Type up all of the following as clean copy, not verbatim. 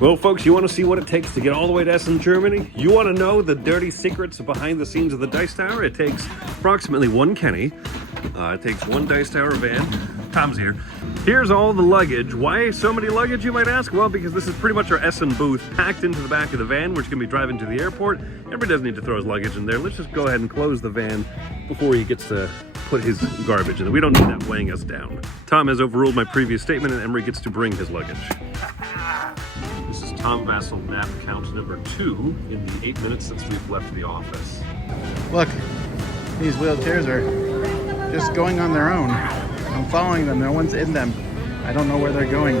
Well, folks, you want to see what it takes to get all the way to Essen, Germany? You want to know the dirty secrets behind the scenes of the Dice Tower? It takes approximately one Kenny. It takes one Dice Tower van. Tom's here. Here's all the luggage. Why so many luggage, you might ask? Well, because this is pretty much our Essen booth packed into the back of the van, which can be driving to the airport. Everybody doesn't need to throw his luggage in there. Let's just go ahead and close the van before he gets to put his garbage in. We don't need that weighing us down. Tom has overruled my previous statement, and Emery gets to bring his luggage. This is Tom Vassal nap count number 2 in the 8 minutes since we've left the office. Look, these wheelchairs are just going on their own. I'm following them, no one's in them. I don't know where they're going.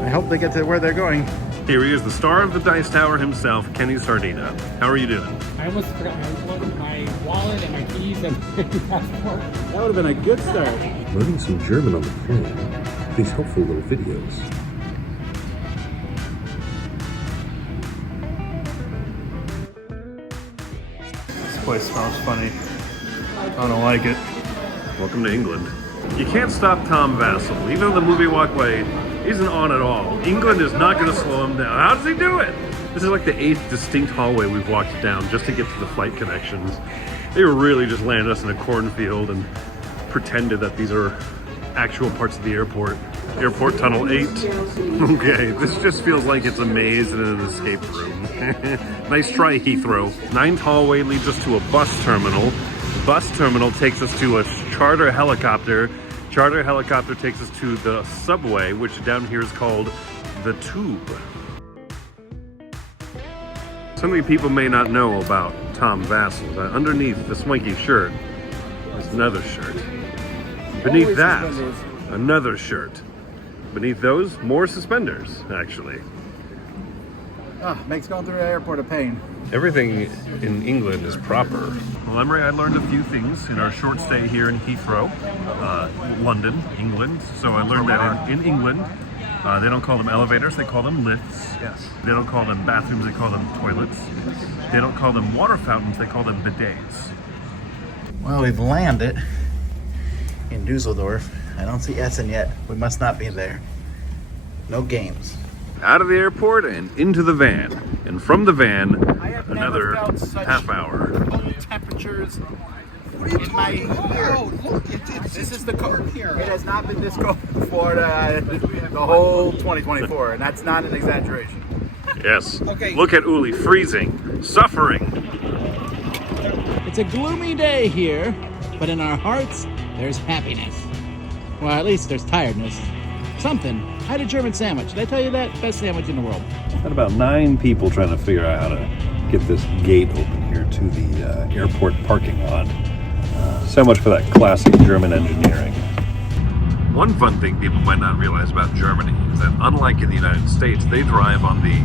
I hope they get to where they're going. Here he is, the star of the Dice Tower himself, Kenny Sardina. How are you doing? I almost forgot my wallet and my keys and my passport. That would have been a good start. Learning some German on the plane. These helpful little videos. This place smells funny. I don't like it. Welcome to England. You can't stop Tom Vassal. Even though the movie walkway isn't on at all, England is not going to slow him down. How does he do it? This is like the 8th distinct hallway we've walked down just to get to the flight connections. They really just landed us in a cornfield and pretended that these are actual parts of the airport. Airport Tunnel 8. Okay, this just feels like it's a maze and an escape room. Nice try, Heathrow. 9th hallway leads us to a bus terminal. The bus terminal takes us to a charter helicopter. Charter helicopter takes us to the subway, which down here is called the Tube. Something people may not know about Tom Vassal, that underneath the swanky shirt is another shirt. Beneath that, another shirt. Beneath those, more suspenders, actually. Makes going through the airport a pain. Everything in England is proper. Well, Emery, I learned a few things in our short stay here in Heathrow, London, England. So I learned that in England, they don't call them elevators, they call them lifts. Yes. They don't call them bathrooms, they call them toilets. They don't call them water fountains, they call them bidets. Well, we've landed in Dusseldorf. I don't see Essen yet. We must not be there. No games. Out of the airport and into the van. And from the van, another half hour. Cold temperatures. What are you talking about? Look, this is the cold here. It has not been this cold before the whole 2024, and that's not an exaggeration. Yes. Okay. Look at Uli freezing, suffering. It's a gloomy day here, but in our hearts, there's happiness. Well, at least there's tiredness. Something. I had a German sandwich. Did I tell you that? Best sandwich in the world. Got about 9 people trying to figure out how to get this gate open here to the airport parking lot. So much for that classic German engineering. One fun thing people might not realize about Germany is that unlike in the United States, they drive on the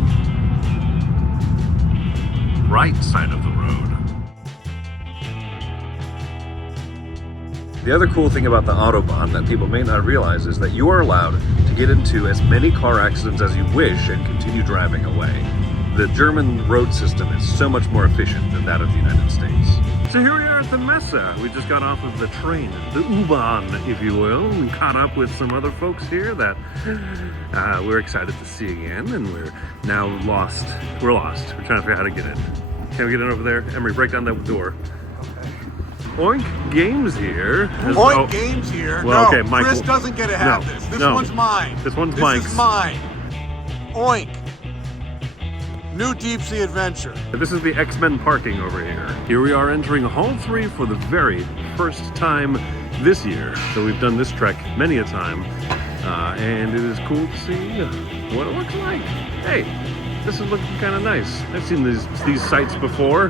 right side of the road. The other cool thing about the Autobahn that people may not realize is that you are allowed to get into as many car accidents as you wish and continue driving away. The German road system is so much more efficient than that of the United States. So here we are at the Messe. We just got off of the train, the U-Bahn, if you will. We caught up with some other folks here that we're excited to see again, and we're now lost. We're lost. We're trying to figure out how to get in. Can we get in over there? Emery, break down that door. Oink Games here. Oink Games here. Well, no, okay, Michael. Chris doesn't get to have this. This one's mine. This one's Mike's. This is mine. Oink. New deep sea adventure. This is the X-Men parking over here. Here we are entering Hall 3 for the very first time this year. So we've done this trek many a time. And it is cool to see what it looks like. Hey, this is looking kind of nice. I've seen these sites before.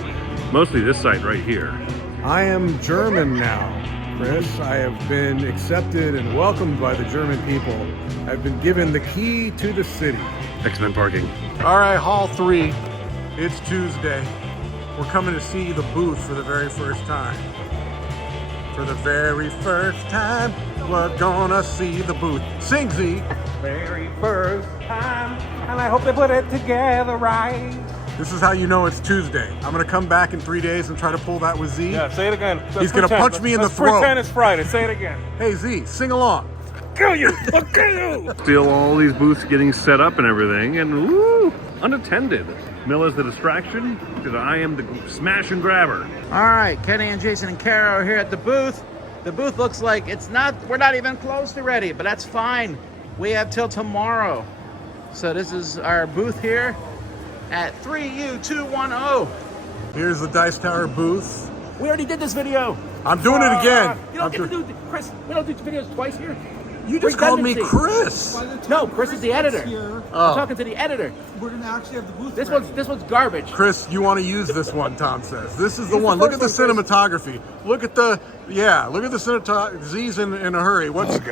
Mostly this site right here. I am German now, Chris. I have been accepted and welcomed by the German people. I've been given the key to the city. X-Men parking. All right, Hall 3. It's Tuesday. We're coming to see the booth for the very first time. For the very first time, we're gonna see the booth. Sing, Z. Very first time, and I hope they put it together right. This is how you know it's Tuesday. I'm gonna come back in 3 days and try to pull that with Z. Yeah, say it again. He's gonna punch me in the throat. Pretend it's Friday. Say it again. Hey Z, sing along. kill you! I'll kill you! Still all these booths getting set up and everything, and woo, unattended. Milla's the distraction, because I am the smash and grabber. All right, Kenny and Jason and Kara are here at the booth. The booth looks like we're not even close to ready, but that's fine. We have till tomorrow. So this is our booth here at 3U210. Here's the Dice Tower booth. We already did this video. I'm doing it again. You don't get to do, Chris, we don't do videos twice here. You just called me Redundancy. Chris. No, Chris is the editor. I'm talking to the editor. We're gonna actually have the booth. This one's garbage. Chris, you want to use this one, Tom says. This is the Use one. the Look at the first one, cinematography. Look at the cinematography. Z's in a hurry.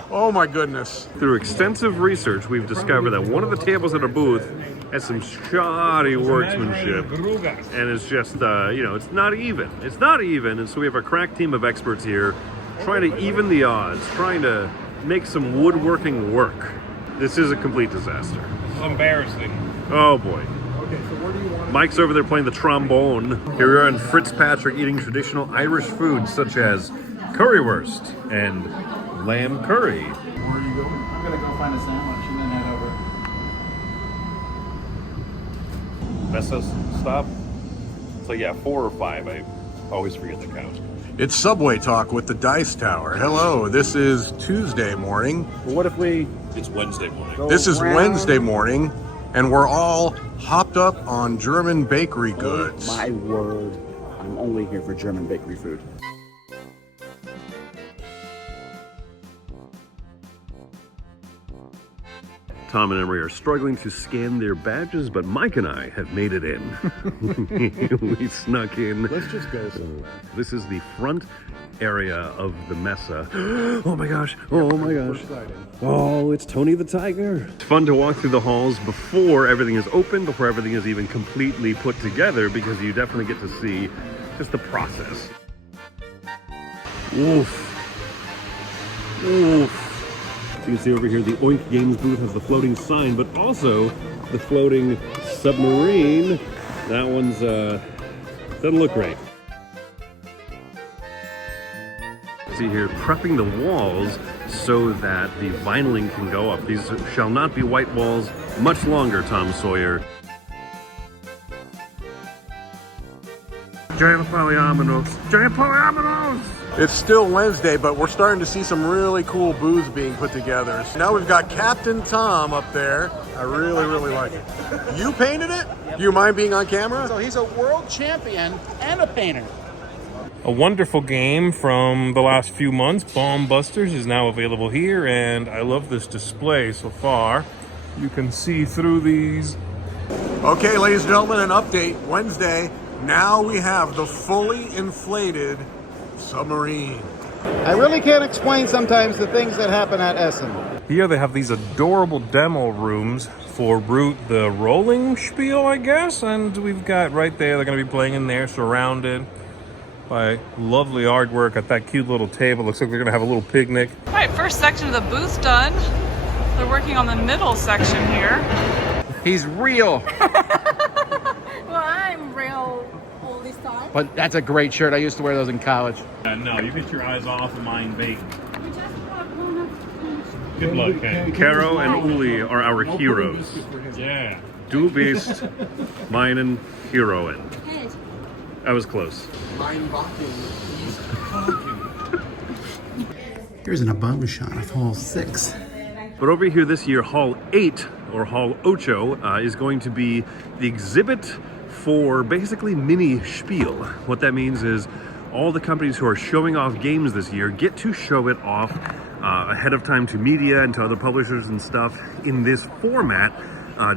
Oh my goodness. Through extensive research, we've discovered that one of the tables at our booth has some shoddy workmanship, and it's just, it's not even. It's not even, and so we have a crack team of experts here trying to even the odds, trying to make some woodworking work. This is a complete disaster. Embarrassing. Oh boy. Mike's over there playing the trombone. Here we are in Fitzpatrick eating traditional Irish foods such as currywurst and lamb curry. I'm gonna go find a sandwich and then head over. Messa stop? So yeah, 4 or 5. I always forget the count. It's Subway Talk with the Dice Tower. Hello, this is Tuesday morning. What if we It's Wednesday morning. This is Wednesday morning, and we're all hopped up on German bakery goods. My word, I'm only here for German bakery food. Tom and Emery are struggling to scan their badges, but Mike and I have made it in. We snuck in. Let's just go somewhere. This is the front area of the Messa. Oh my gosh. Oh my gosh. Oh, it's Tony the Tiger. It's fun to walk through the halls before everything is open, before everything is even completely put together, because you definitely get to see just the process. Oof. Oof. You can see over here the Oink Games booth has the floating sign, but also the floating submarine. That one's, doesn't look great. See here, prepping the walls so that the vinyling can go up. These shall not be white walls much longer, Tom Sawyer. Giant polyominoes! Giant polyominoes! It's still Wednesday, but we're starting to see some really cool booths being put together. So now we've got Captain Tom up there. I really, really like it. You painted it? Do you mind being on camera? So he's a world champion and a painter. A wonderful game from the last few months. Bomb Busters is now available here, and I love this display so far. You can see through these. Okay, ladies and gentlemen, an update. Wednesday, now we have the fully inflated submarine. I really can't explain sometimes the things that happen at Essen. Here they have these adorable demo rooms for Root the rolling spiel, I guess. And we've got right there, they're going to be playing in there, surrounded by lovely artwork at that cute little table. Looks like they're going to have a little picnic. All right, first section of the booth done. They're working on the middle section here. He's real. Well, I'm real all this time. But that's a great shirt. I used to wear those in college. No, you get your eyes off of mine baked. We just have grown up. Good luck, Ken. Caro and Uli are our heroes. Yeah. Du bist meinen Heroin. Head. I was close. Here's an above shot of hall 6. But over here this year, Hall 8, or Hall Ocho, is going to be the exhibit for basically mini Spiel. What that means is all the companies who are showing off games this year get to show it off ahead of time to media and to other publishers and stuff in this format,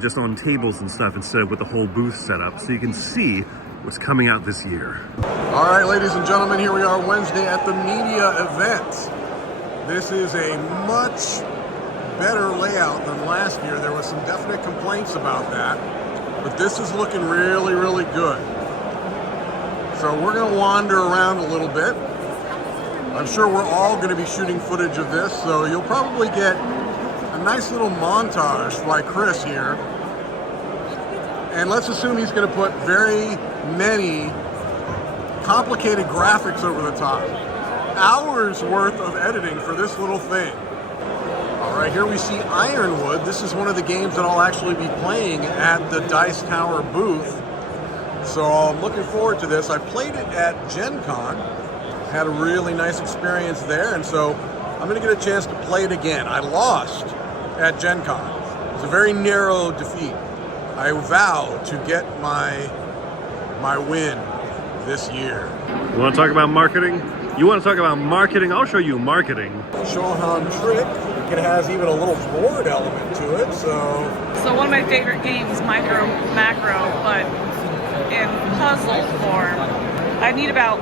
just on tables and stuff instead of with the whole booth set up, so you can see what's coming out this year. All right, ladies and gentlemen, here we are Wednesday at the media event. This is a much better layout than last year. There was some definite complaints about that, but this is looking really, really good. So we're gonna wander around a little bit. I'm sure we're all gonna be shooting footage of this, so you'll probably get a nice little montage by Chris here. And let's assume he's gonna put very many complicated graphics over the top. Hours worth of editing for this little thing. All right, here we see Ironwood. This is one of the games that I'll actually be playing at the Dice Tower booth. So I'm looking forward to this. I played it at Gen Con, had a really nice experience there, and so I'm going to get a chance to play it again. I lost at Gen Con. It was a very narrow defeat. I vow to get my win this year. You want to talk about marketing? You want to talk about marketing? I'll show you marketing. Shohan Trick. It has even a little board element to it, So one of my favorite games, Micro Macro, but in puzzle form. I need about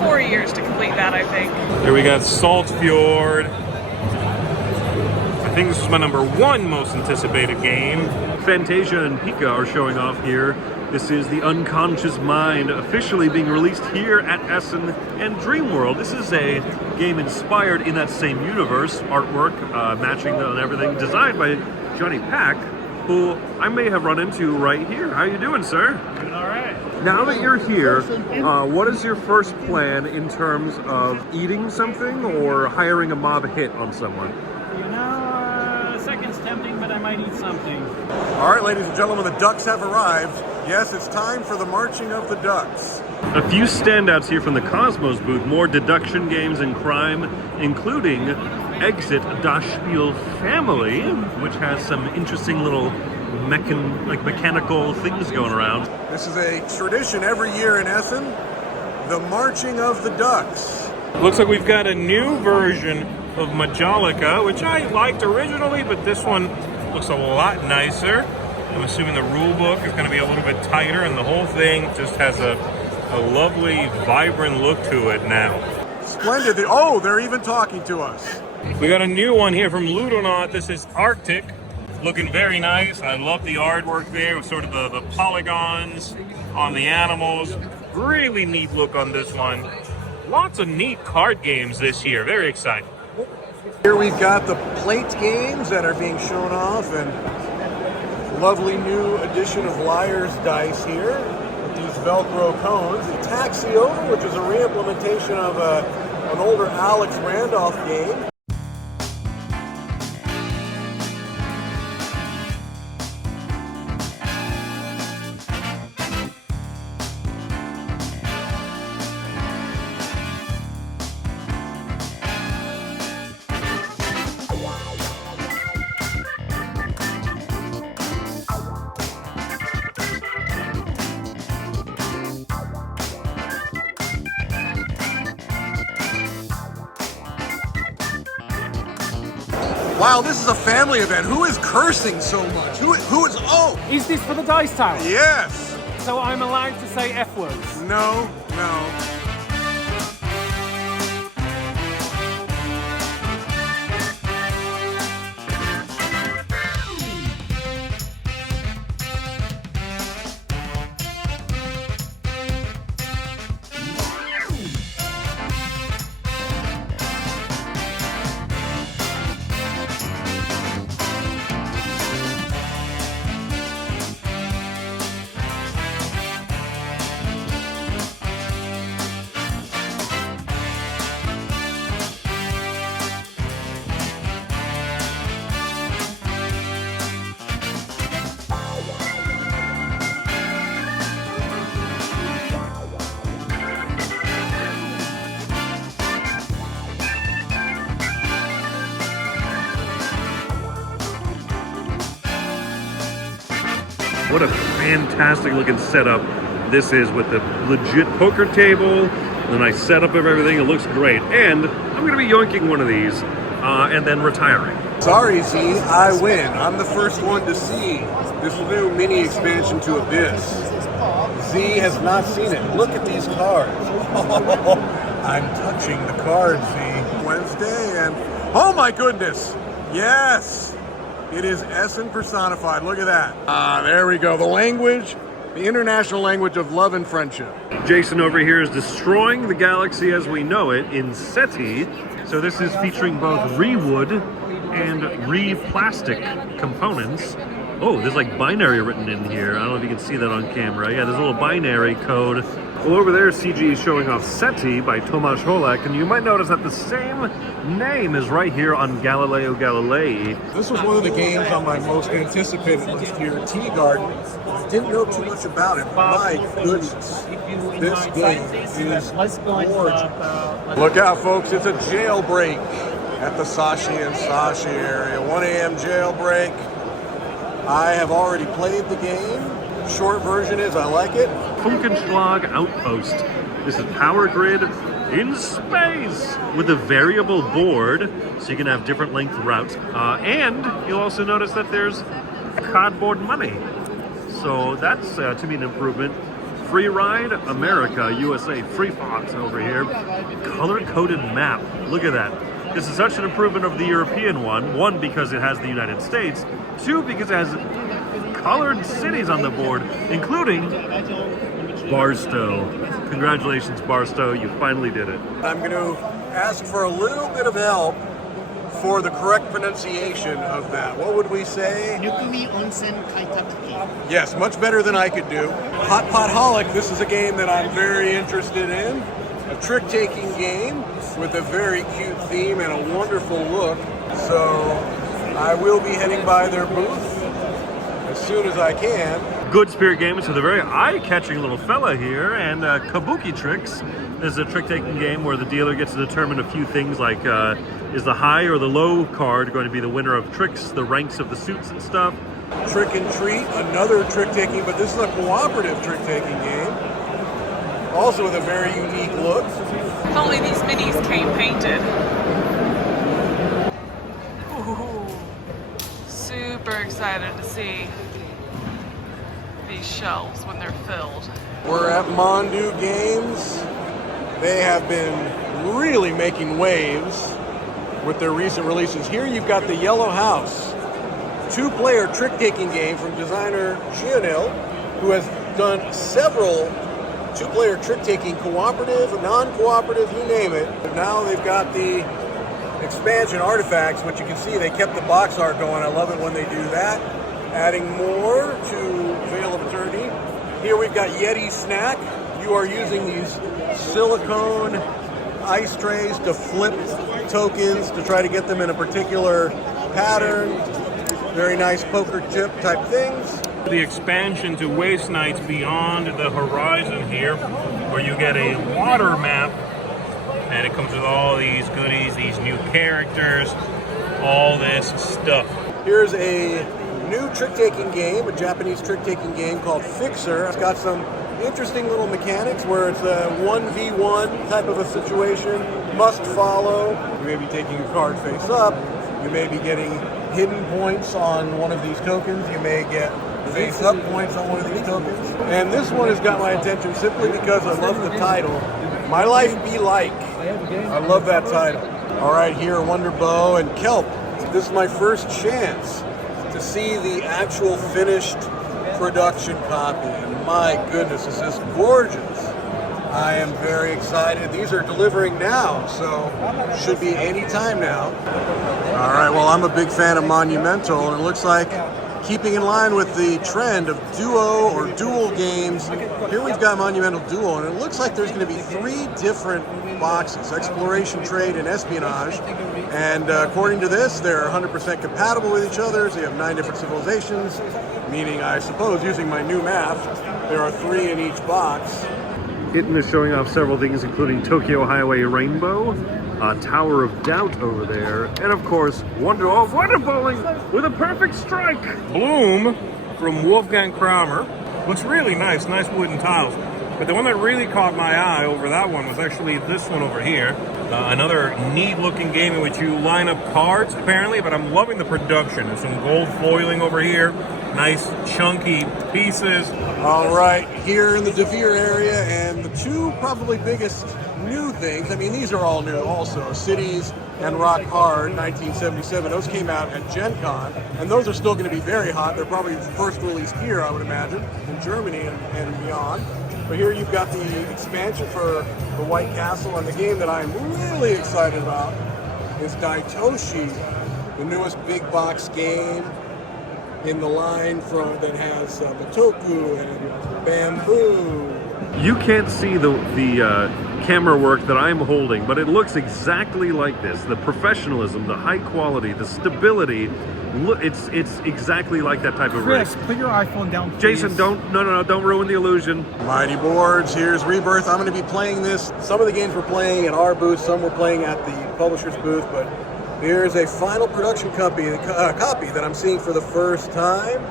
4 years to complete that, I think. Here we got Salt Fjord. I think this is my #1 most anticipated game. Fantasia and Pika are showing off here. This is The Unconscious Mind, officially being released here at Essen and Dreamworld. This is a game inspired in that same universe, artwork, matching and everything, designed by Johnny Pack, who I may have run into right here. How you doing, sir? Doing all right. Now that you're here, what is your first plan in terms of eating something or hiring a mob hit on someone? You know, second's tempting, but I might eat something. All right, ladies and gentlemen, the ducks have arrived. Yes, it's time for the marching of the ducks. A few standouts here from the Cosmos booth, more deduction games and crime, including Exit Das Spiel Family, which has some interesting little mechanical things going around. This is a tradition every year in Essen, the marching of the ducks. Looks like we've got a new version of Majolica, which I liked originally, but this one looks a lot nicer. I'm assuming the rule book is going to be a little bit tighter, and the whole thing just has a lovely, vibrant look to it now. Splendid. Oh, they're even talking to us. We got a new one here from Ludonaut. This is Arctic. Looking very nice. I love the artwork there with sort of the polygons on the animals. Really neat look on this one. Lots of neat card games this year. Very exciting. Here we've got the plate games that are being shown off, and lovely new edition of Liar's Dice here with these Velcro cones. The Taxi Over, which is a re-implementation of an older Alex Randolph game. Wow, this is a family event. Who is cursing so much? Who is, oh! Is this for the Dice Tower? Yes! So I'm allowed to say F words? No, no. What a fantastic looking setup this is with the legit poker table, the nice setup of everything. It looks great. And I'm going to be yoinking one of these and then retiring. Sorry, Z, I win. I'm the first one to see this new mini expansion to Abyss. Z has not seen it. Look at these cards. I'm touching the cards, Z. Wednesday, and oh my goodness, yes! It is Essen personified. Look at that. There we go. The language, the international language of love and friendship. Jason over here is destroying the galaxy as we know it in SETI. So this is featuring both re-wood and re-plastic components. Oh, there's like binary written in here. I don't know if you can see that on camera. Yeah, there's a little binary code Well, over there, CG is showing off SETI by Tomasz Holak, and you might notice that the same name is right here on Galileo Galilei. This was one of the games on my most anticipated list here, Tea Garden. I didn't know too much about it, but my goodness, this game is gorgeous. Look out, folks, it's a jailbreak at the Sashi and Sashi area. 1 a.m. jailbreak. I have already played the game. Short version is I like it. Funkenschlag Outpost. This is Power Grid in space with a variable board, so you can have different length routes. And you'll also notice that there's cardboard money. So that's, to me, an improvement. Free Ride, America, USA, free font over here. Color-coded map. Look at that. This is such an improvement over the European one. One, because it has the United States. Two, because it has colored cities on the board, including Barstow. Congratulations, Barstow. You finally did it. I'm going to ask for a little bit of help for the correct pronunciation of that. What would we say? Nukumi Onsen Kaitakuki. Yes, much better than I could do. Hot Pot Holic, this is a game that I'm very interested in. A trick-taking game with a very cute theme and a wonderful look. So I will be heading by their booth as soon as I can. Good Spirit Games with a very eye-catching little fella here, and Kabuki Tricks is a trick-taking game where the dealer gets to determine a few things like is the high or the low card going to be the winner of tricks, the ranks of the suits and stuff. Trick and Treat, another trick-taking, but this is a cooperative trick-taking game. Also with a very unique look. If only these minis came painted. Ooh, super excited to see these shelves when they're filled. We're at Mondu Games. They have been really making waves with their recent releases. Here you've got the Yellow House, 2-player trick-taking game from designer Gionil, who has done several 2-player trick-taking, cooperative, non-cooperative, you name it. But now they've got the expansion artifacts, which you can see they kept the box art going. I love it when they do that. Adding more to Veil of Eternity. Here we've got Yeti Snack. You are using these silicone ice trays to flip tokens to try to get them in a particular pattern. Very nice poker chip type things. The expansion to Waste Nights Beyond the Horizon here, where you get a water map, and it comes with all these goodies, these new characters, all this stuff. Here's a new trick-taking game, a Japanese trick-taking game called Fixer. It's got some interesting little mechanics where it's a 1v1 type of a situation, must follow. You may be taking a card face up, you may be getting hidden points on one of these tokens, you may get face up points on one of these tokens. And this one has got my attention simply because I love the title, My Life Be Like. I love that title. All right, here, Wonder Bow and Kelp. This is my first chance to see the actual finished production copy. And my goodness, this is gorgeous. I am very excited. These are delivering now, so should be any time now. All right, well, I'm a big fan of Monumental, and it looks like keeping in line with the trend of duo or dual games, here we've got Monumental Duel, and it looks like there's going to be 3 different boxes, Exploration, Trade, and Espionage. And according to this, they're 100% compatible with each other, so you have 9 different civilizations, meaning, I suppose, using my new math, there are 3 in each box. Itten is showing off several things, including Tokyo Highway Rainbow, Tower of Doubt over there, and of course, Wonder Bowling with a perfect strike. Bloom from Wolfgang Kramer. Looks really nice, nice wooden tiles. But the one that really caught my eye over that one was actually this one over here. Another neat looking game in which you line up cards, apparently, but I'm loving the production. There's some gold foiling over here, nice chunky pieces. All right, here in the De Vere area, and the 2 probably biggest new things, I mean, these are all new also, Cities and Rock Hard, 1977. Those came out at Gen Con, and those are still going to be very hot. They're probably first released here, I would imagine, in Germany and beyond. But here you've got the expansion for the White Castle, and the game that I'm really excited about is Daitoshi, the newest big box game in the line from that has Botoku and Bamboo You can't see the camera work that I'm holding, but it looks exactly like this. The professionalism, the high quality, the stability. It's exactly like that type of rig. Chris, put your iPhone down, please. Jason, don't ruin the illusion. Mighty Boards, here's Rebirth. I'm going to be playing this. Some of the games we're playing at our booth, some we're playing at the publisher's booth, but here's a final production copy that I'm seeing for the first time.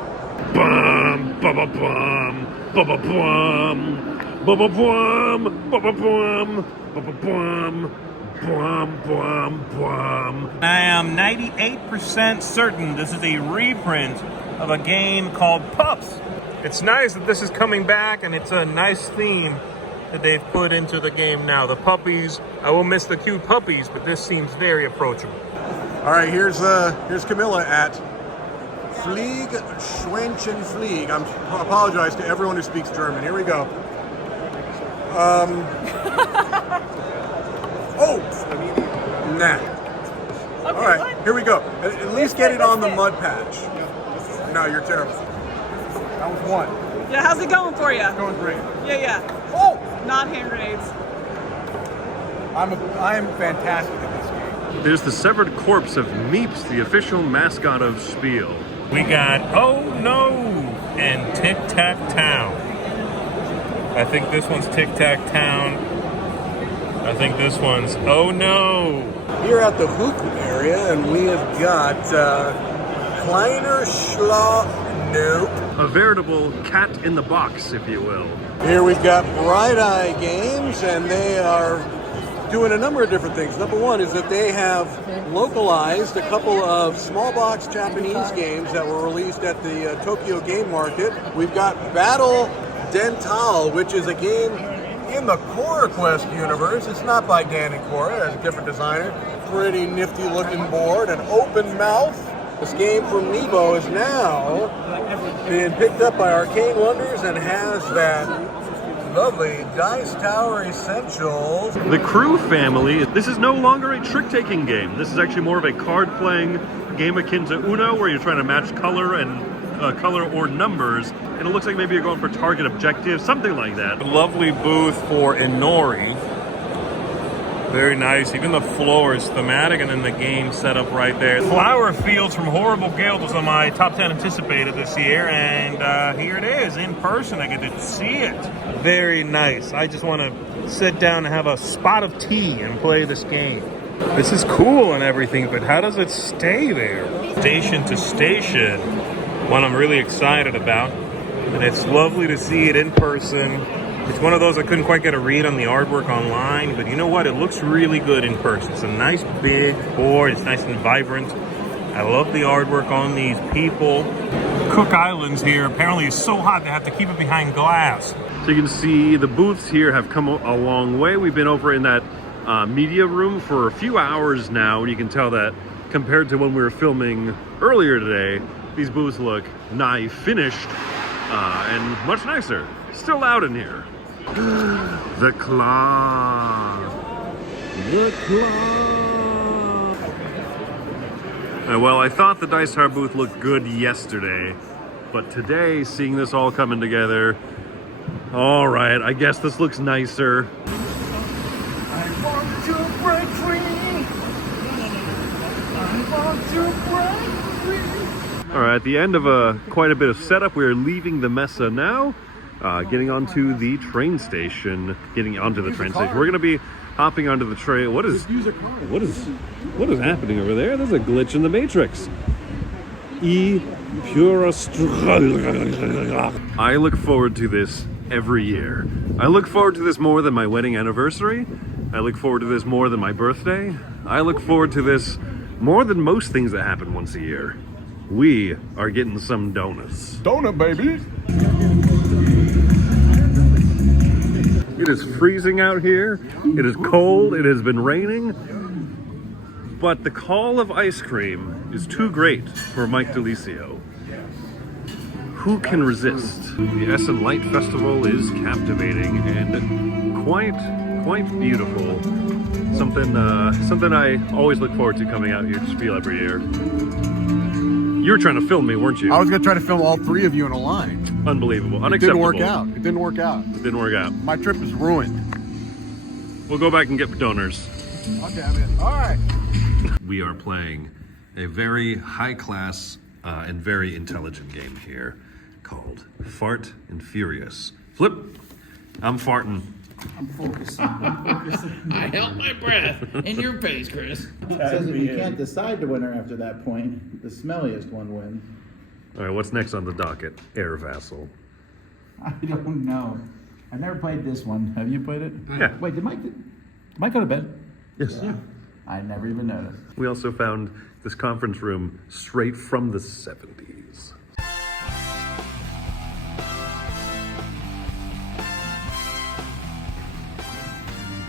Bum, ba ba bum, ba ba bum, ba ba bum, ba ba bum, ba ba bum. Bum, bum, bum. I am 98% certain this is a reprint of a game called Pups. It's nice that this is coming back, and it's a nice theme that they've put into the game now. The puppies, I will miss the cute puppies, but this seems very approachable. All right, here's Camilla at Flieg, Schwenchen Flieg. I apologize to everyone who speaks German. Here we go. Oh! Nah. Okay, All right, what? here we go. At least get it on the mud patch. No, you're terrible. That was one. Yeah, how's it going for you? Going great. Yeah. Oh! Not hand grenades. I am fantastic at this game. There's the severed corpse of Meeps, the official mascot of Spiel. We got Oh No and Tic Tac Town. I think this one's Tic Tac Town. I think this one's Oh No. Here at the booth area, and we have got Kleiner Schla. Nope. A veritable cat in the box, if you will. Here we've got Bright Eye Games, and they are doing a number of different things. Number one is that they have localized a couple of small box Japanese games that were released at the Tokyo Game Market. We've got Battle Dental, which is a game in the Cora Quest universe. It's not by Dan and Cora, it's a different designer. Pretty nifty looking board, an open mouth. This game from Nebo is now being picked up by Arcane Wonders and has that lovely Dice Tower Essentials. The Crew family, this is no longer a trick-taking game. This is actually more of a card-playing game akin to Uno, where you're trying to match color or numbers, and it looks like maybe you're going for target objectives, something like that. A lovely booth for Inori. Very nice. Even the floor is thematic, and then the game set up right there. Flower Fields from Horrible Guild was on my top 10 anticipated this year, and here it is in person. I get to see it. Very nice. I just want to sit down and have a spot of tea and play this game. This is cool and everything, but how does it stay there? Station to station, one I'm really excited about, and it's lovely to see it in person. It's one of those I couldn't quite get a read on the artwork online, but you know what? It looks really good in person. It's a nice big board. It's nice and vibrant. I love the artwork on these people. Cook Islands here apparently is so hot they have to keep it behind glass. So you can see the booths here have come a long way. We've been over in that media room for a few hours now, and you can tell that compared to when we were filming earlier today, these booths look nigh finished and much nicer. Still loud in here. The claw. The claw. Well, I thought the Dice Tower booth looked good yesterday, but today, seeing this all coming together, all right, I guess this looks nicer. I want to break free. I want to break free. All right, at the end of quite a bit of setup, we're leaving the Messe now. Getting onto the train station. We're going to be hopping onto the train. What is happening over there? There's a glitch in the Matrix. I look forward to this every year. I look forward to this more than my wedding anniversary. I look forward to this more than my birthday. I look forward to this more than most things that happen once a year. We are getting some donuts. Donut, baby. It is freezing out here. It is cold. It has been raining. But the call of ice cream is too great for Mike DeLisio. Who can resist? The Essen Light Festival is captivating and quite beautiful. Something I always look forward to coming out here to Spiel every year. You were trying to film me, weren't you? I was gonna try to film all three of you in a line. Unbelievable. It Unacceptable. didn't work out. It didn't work out. It didn't work out. My trip is ruined. We'll go back and get donors. Okay, I'm in. All right. We are playing a very high-class and very intelligent game here called Fart and Furious. Flip. I'm farting. I'm focusing. I held my breath in your face, Chris. It says if you can't decide the winner after that point, the smelliest one wins. All right, what's next on the docket? Air Vassal. I don't know. I've never played this one. Have you played it? Yeah. Wait, did Mike go to bed? Yes. Yeah. I never even noticed. We also found this conference room straight from the 70s.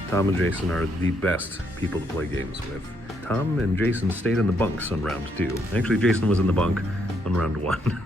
Tom and Jason are the best people to play games with. Tom and Jason stayed in the bunks on round 2. Actually, Jason was in the bunk on round 1.